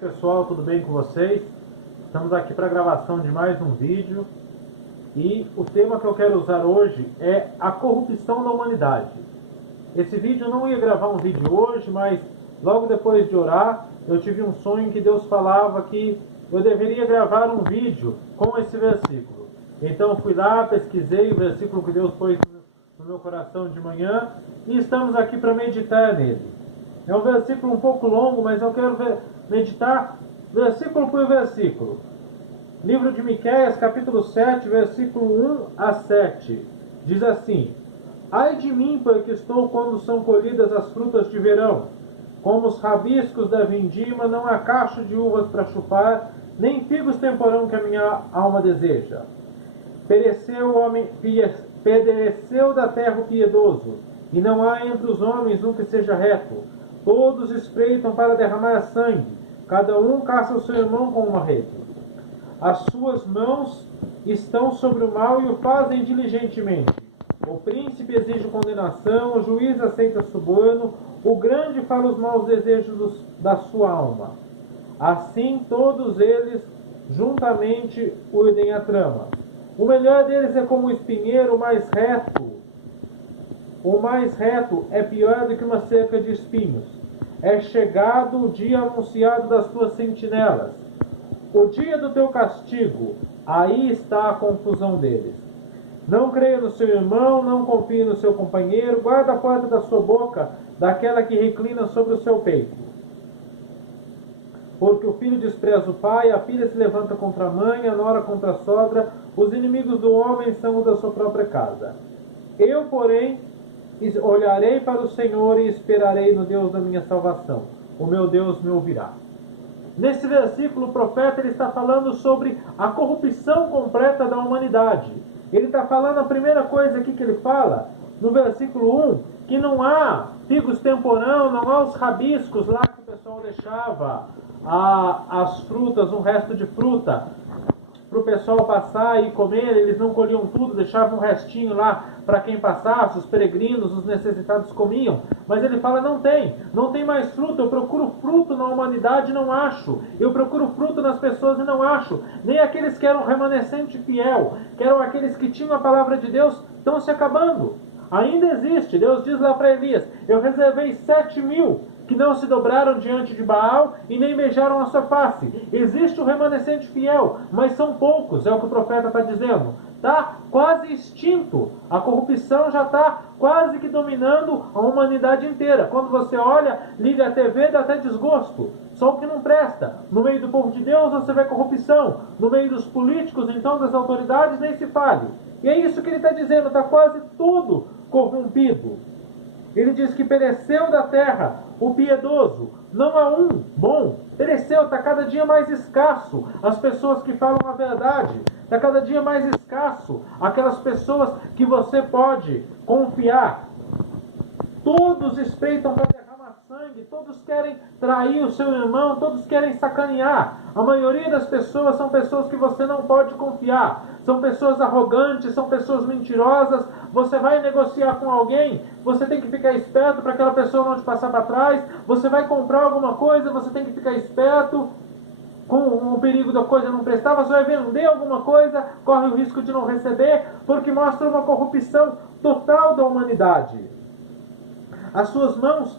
Pessoal, tudo bem com vocês? Estamos aqui para a gravação de mais um vídeo e o tema que eu quero usar hoje é a corrupção da humanidade. Esse vídeo eu não ia gravar um vídeo hoje, mas logo depois de orar eu tive um sonho que Deus falava que eu deveria gravar um vídeo com esse versículo. Então fui lá, pesquisei o versículo que Deus pôs no meu coração de manhã e estamos aqui para meditar nele. É um versículo um pouco longo, mas eu quero meditar versículo por versículo. Livro de Miqueias, capítulo 7, versículo 1 a 7. Diz assim: Ai de mim, porque estou quando são colhidas as frutas de verão. Como os rabiscos da vindima, não há cacho de uvas para chupar, nem figos temporão que a minha alma deseja. Pereceu da terra o piedoso, e não há entre os homens um que seja reto. Todos espreitam para derramar sangue, cada um caça o seu irmão com uma rede. As suas mãos estão sobre o mal e o fazem diligentemente. O príncipe exige condenação, o juiz aceita suborno, o grande fala os maus desejos da sua alma. Assim todos eles juntamente urdem a trama. O melhor deles é como o espinheiro, o mais reto é pior do que uma cerca de espinhos. É chegado o dia anunciado das tuas sentinelas. O dia do teu castigo, aí está a confusão deles. Não creia no seu irmão, não confie no seu companheiro, guarda a porta da sua boca, daquela que reclina sobre o seu peito. Porque o filho despreza o pai, a filha se levanta contra a mãe, a nora contra a sogra, os inimigos do homem são os da sua própria casa. Eu, porém, olharei para o Senhor e esperarei no Deus da minha salvação. O meu Deus me ouvirá. Nesse versículo, o profeta ele está falando sobre a corrupção completa da humanidade. Ele está falando, a primeira coisa aqui que ele fala, no versículo 1, que não há figos temporão, não há os rabiscos lá que o pessoal deixava as frutas, um resto de fruta, para o pessoal passar e comer. Eles não colhiam tudo, deixavam um restinho lá para quem passasse, os peregrinos, os necessitados comiam. Mas ele fala, não tem mais fruto. Eu procuro fruto na humanidade e não acho. Eu procuro fruto nas pessoas e não acho. Nem aqueles que eram remanescente fiel, que eram aqueles que tinham a palavra de Deus, estão se acabando. Ainda existe. Deus diz lá para Elias, eu reservei 7.000 que não se dobraram diante de Baal e nem beijaram a sua face. Existe o remanescente fiel, mas são poucos, é o que o profeta está dizendo. Está quase extinto. A corrupção já está quase que dominando a humanidade inteira. Quando você olha, liga a TV, dá até desgosto. Só o que não presta. No meio do povo de Deus você vê corrupção. No meio dos políticos, então, das autoridades, nem se fale. E é isso que ele está dizendo, está quase tudo corrompido. Ele diz que pereceu da terra o piedoso. Não há um bom. Pereceu, está cada dia mais escasso as pessoas que falam a verdade. Está cada dia mais escasso aquelas pessoas que você pode confiar. Todos espreitam para derramar sangue, todos querem trair o seu irmão, todos querem sacanear. A maioria das pessoas são pessoas que você não pode confiar. São pessoas arrogantes, são pessoas mentirosas. Você vai negociar com alguém, você tem que ficar esperto para aquela pessoa não te passar para trás. Você vai comprar alguma coisa, você tem que ficar esperto com o perigo da coisa não prestar. Você vai vender alguma coisa, corre o risco de não receber, porque mostra uma corrupção total da humanidade. As suas mãos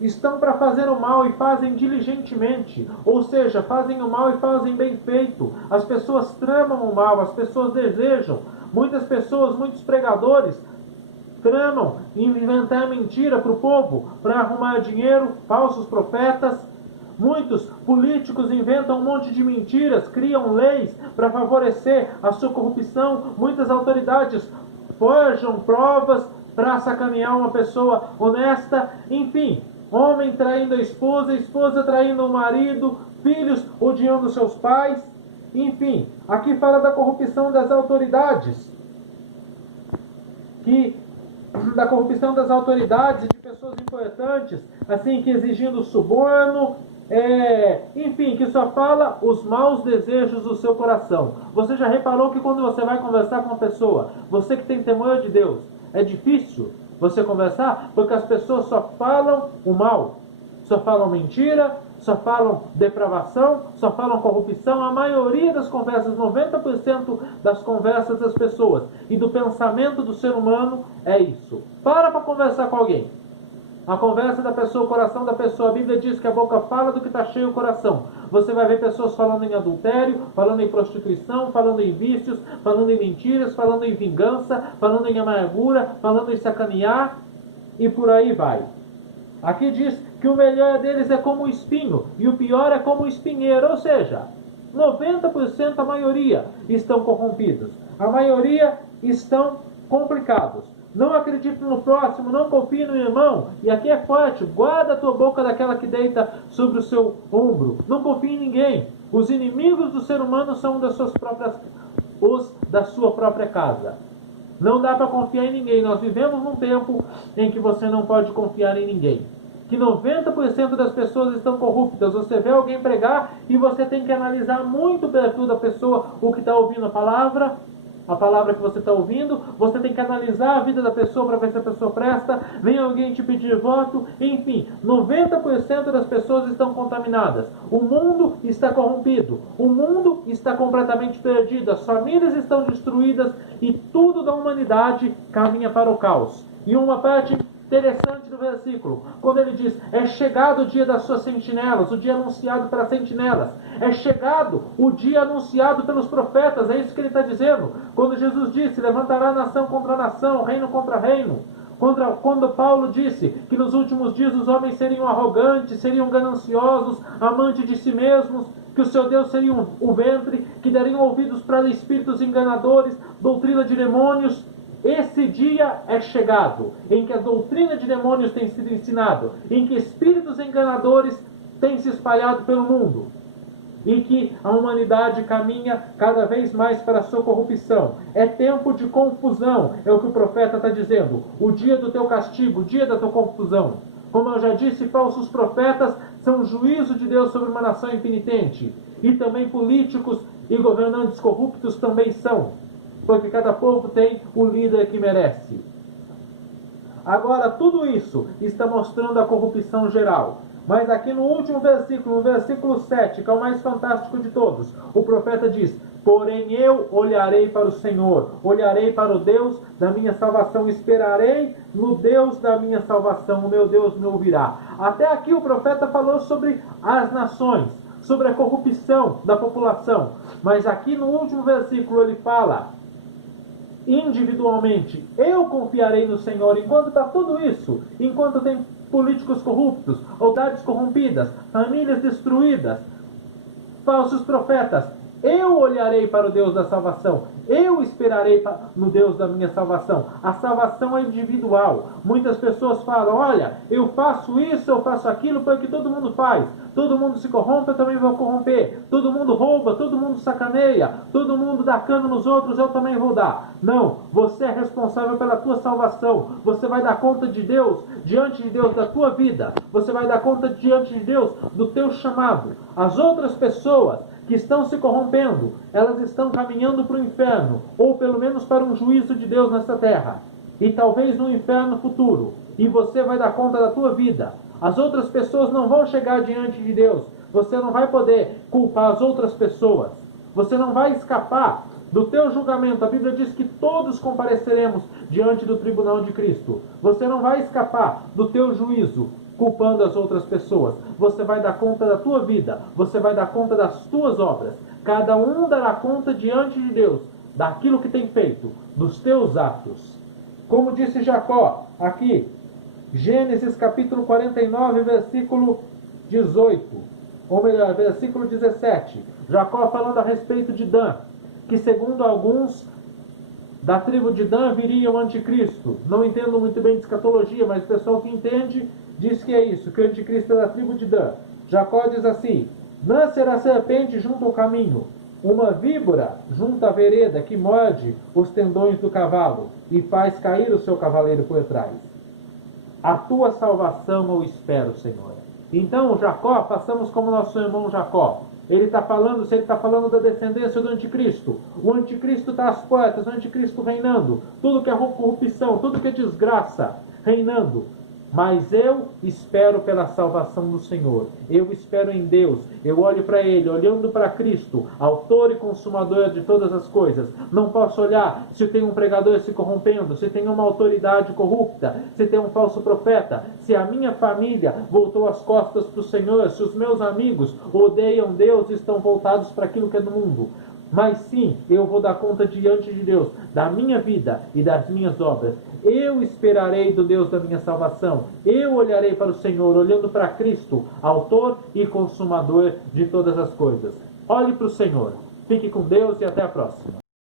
estão para fazer o mal e fazem diligentemente, ou seja, fazem o mal e fazem bem feito. As pessoas tramam o mal, as pessoas desejam. Muitas pessoas, muitos pregadores tramam em inventar mentira para o povo, para arrumar dinheiro, falsos profetas. Muitos políticos inventam um monte de mentiras, criam leis para favorecer a sua corrupção. Muitas autoridades forjam provas para sacanear uma pessoa honesta. Enfim, homem traindo a esposa traindo o marido, filhos odiando seus pais. Enfim, aqui fala da corrupção das autoridades. Da corrupção das autoridades, de pessoas importantes, assim, que exigindo suborno, enfim, que só fala os maus desejos do seu coração. Você já reparou que quando você vai conversar com uma pessoa, você que tem temor de Deus, é difícil você conversar? Porque as pessoas só falam o mal, só falam mentira, só falam depravação, só falam corrupção. A maioria das conversas, 90% das conversas das pessoas e do pensamento do ser humano é isso. Para conversar com alguém. A conversa da pessoa, o coração da pessoa, a Bíblia diz que a boca fala do que está cheio o coração. Você vai ver pessoas falando em adultério, falando em prostituição, falando em vícios, falando em mentiras, falando em vingança, falando em amargura, falando em sacanear, e por aí vai. Aqui diz que o melhor deles é como o espinho, e o pior é como o espinheiro, ou seja, 90% a maioria estão corrompidos. A maioria estão complicados. Não acredite no próximo, não confie no irmão. E aqui é forte, guarda a tua boca daquela que deita sobre o seu ombro. Não confie em ninguém. Os inimigos do ser humano são os da sua própria casa. Não dá para confiar em ninguém. Nós vivemos num tempo em que você não pode confiar em ninguém. Que 90% das pessoas estão corruptas. Você vê alguém pregar e você tem que analisar muito o perfil da pessoa, o que está ouvindo a palavra que você está ouvindo. Você tem que analisar a vida da pessoa para ver se a pessoa presta. Vem alguém te pedir voto. Enfim, 90% das pessoas estão contaminadas. O mundo está corrompido. O mundo está completamente perdido. As famílias estão destruídas e tudo da humanidade caminha para o caos. E uma parte interessante do versículo, quando ele diz: é chegado o dia das suas sentinelas, o dia anunciado pelas sentinelas, é chegado o dia anunciado pelos profetas. É isso que ele está dizendo, quando Jesus disse: levantará nação contra nação, reino contra reino. Quando Paulo disse que nos últimos dias os homens seriam arrogantes, seriam gananciosos, amantes de si mesmos, que o seu Deus seria o ventre, que dariam ouvidos para espíritos enganadores, doutrina de demônios. Esse dia é chegado, em que a doutrina de demônios tem sido ensinada, em que espíritos enganadores têm se espalhado pelo mundo, e que a humanidade caminha cada vez mais para a sua corrupção. É tempo de confusão, é o que o profeta está dizendo. O dia do teu castigo, o dia da tua confusão. Como eu já disse, falsos profetas são juízo de Deus sobre uma nação impenitente. E também políticos e governantes corruptos também são. Porque cada povo tem o líder que merece. Agora, tudo isso está mostrando a corrupção geral. Mas aqui no último versículo, no versículo 7, que é o mais fantástico de todos, o profeta diz: porém eu olharei para o Senhor, olharei para o Deus da minha salvação, esperarei no Deus da minha salvação, o meu Deus me ouvirá. Até aqui o profeta falou sobre as nações, sobre a corrupção da população. Mas aqui no último versículo ele fala individualmente: eu confiarei no Senhor. Enquanto está tudo isso, enquanto tem políticos corruptos, autoridades corrompidas, famílias destruídas, falsos profetas, eu olharei para o Deus da salvação. Eu esperarei no Deus da minha salvação. A salvação é individual. Muitas pessoas falam: olha, eu faço isso, eu faço aquilo, porque todo mundo faz. Todo mundo se corrompe, eu também vou corromper. Todo mundo rouba, todo mundo sacaneia. Todo mundo dá cano nos outros, eu também vou dar. Não, você é responsável pela tua salvação. Você vai dar conta de Deus, diante de Deus, da tua vida. Você vai dar conta diante de Deus do teu chamado. As outras pessoas que estão se corrompendo, elas estão caminhando para o inferno, ou pelo menos para um juízo de Deus nesta terra, e talvez no inferno futuro, e você vai dar conta da tua vida. As outras pessoas não vão chegar diante de Deus, você não vai poder culpar as outras pessoas, você não vai escapar do teu julgamento. A Bíblia diz que todos compareceremos diante do tribunal de Cristo. Você não vai escapar do teu juízo culpando as outras pessoas. Você vai dar conta da tua vida, você vai dar conta das tuas obras. Cada um dará conta diante de Deus daquilo que tem feito, dos teus atos. Como disse Jacó aqui, Gênesis capítulo 49, versículo 18, ou melhor, versículo 17. Jacó falando a respeito de Dan, que segundo alguns da tribo de Dan viria o anticristo. Não entendo muito bem de escatologia, mas o pessoal que entende diz que é isso, que o anticristo é da tribo de Dan. Jacó diz assim: nascerá a serpente junto ao caminho, uma víbora junto à vereda que morde os tendões do cavalo e faz cair o seu cavaleiro por trás. A tua salvação eu espero, Senhor. Então, Jacó, passamos como nosso irmão Jacó. Ele está falando, se ele está falando da descendência do anticristo, o anticristo está às portas, o anticristo reinando, tudo que é corrupção, tudo que é desgraça, reinando. Mas eu espero pela salvação do Senhor. Eu espero em Deus. Eu olho para Ele, olhando para Cristo, autor e consumador de todas as coisas. Não posso olhar se tem um pregador se corrompendo, se tem uma autoridade corrupta, se tem um falso profeta, se a minha família voltou as costas para o Senhor, se os meus amigos odeiam Deus e estão voltados para aquilo que é do mundo. Mas sim, eu vou dar conta diante de Deus da minha vida e das minhas obras. Eu esperarei do Deus da minha salvação. Eu olharei para o Senhor, olhando para Cristo, autor e consumador de todas as coisas. Olhe para o Senhor. Fique com Deus e até a próxima.